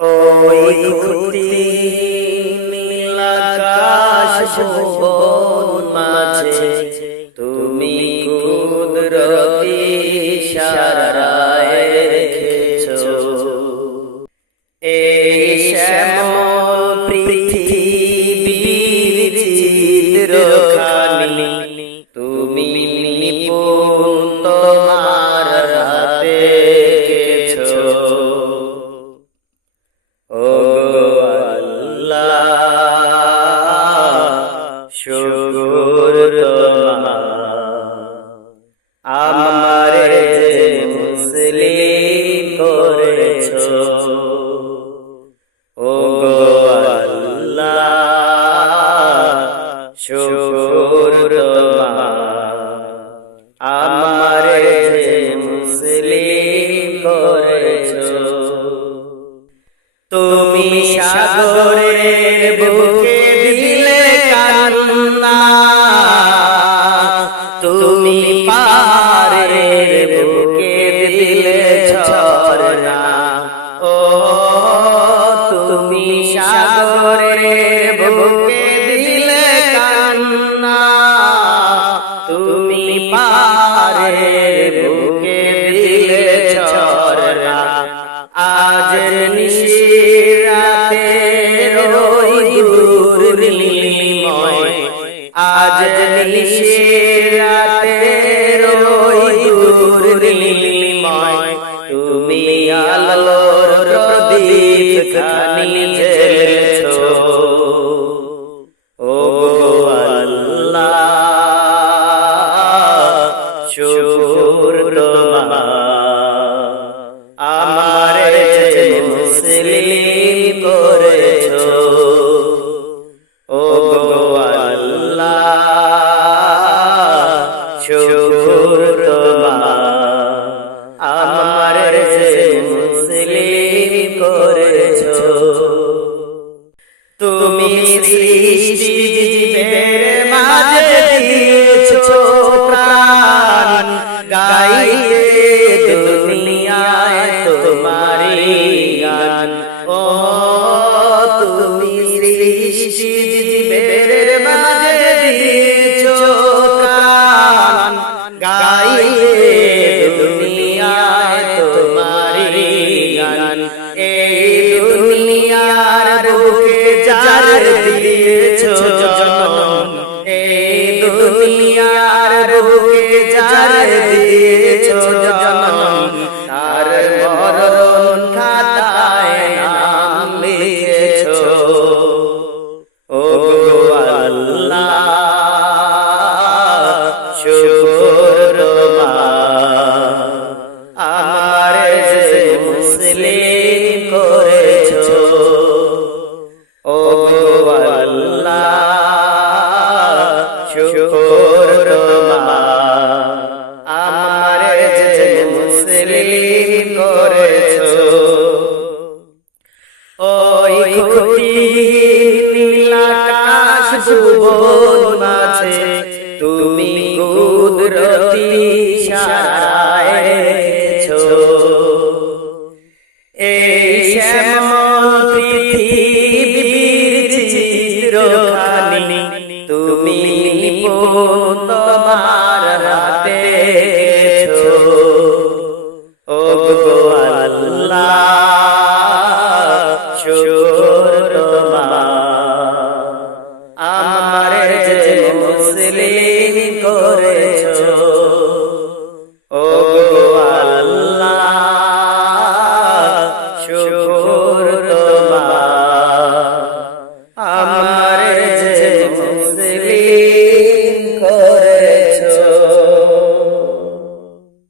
ওই খুঁটি নীল আকাশ ভুবন মাঝে তুমি কুদরতি ইশারায় রেখেছো। এই শ্যামল পৃথিবীর চিত্রখানি তুমি নিপুণ তোমার হাতে এঁকেছো। ও আল্লাহ, শুকর তোমার, আমারে যে মুসলিম করেছো। ও আল্লাহ, শুকর তোমার, আমারে যে মুসলিম করেছো। তুমি সাগরের বুকে দিলে কান্না, তুমি পাহাড়ের বুকে দিলে ঝরনা। ও তুমি সাগরের বুকে দিলে কান্না, তুমি পাহাড়ের বুকে দিলে ঝরনা। আজ নিশিরাতে ওই দূর নীলিময়, আজ নিশিরাতে ওই দূর নীলিময়, তুমি আলোর প্রদীপ খানি জ্বেলেছো। ও আল্লাহ, শুকর তোমার, আমারে যে মুসলিম করেছো। ও আল্লাহ, শুকর তোমার, আমারে যে মুসলিম করেছো। তুমি সৃষ্টি জীবের মাঝে দিয়েছো প্রাণ, গাইয়ে দুনিয়ায় তোমারি গান। ও তুমি সৃষ্টি জীবের মাঝে দিয়েছো প্রাণ, গাইয়ে দুনিয়ায় তোমারি গান। এই দুনিয়ার বুকে যার দিয়েছো জনম, এই দুনিয়ার বুকে যার দিয়েছো জনম, তার মরণ খাতায় নাম লিখেছো। ও আল্লাহ, শুকর তোমার, আমারে যে মুসলিম করেছো। ও আল্লাহ, শুকর তোমার, আমারে যে মুসলিম করেছো। ওই খুঁটি নীল আকাশ ভুবন মাঝে তুমি কুদরতি ইশারায় রেখেছো। এই শ্যামল পৃথিবীর চিত্রখানি তুমি নিপুণ তোমার হাতে এঁকেছো। ও আল্লাহ, শুকর তোমার, আমারে যে মুসলিম করেছো। ও আল্লাহ, শুকর তোমার, আমারে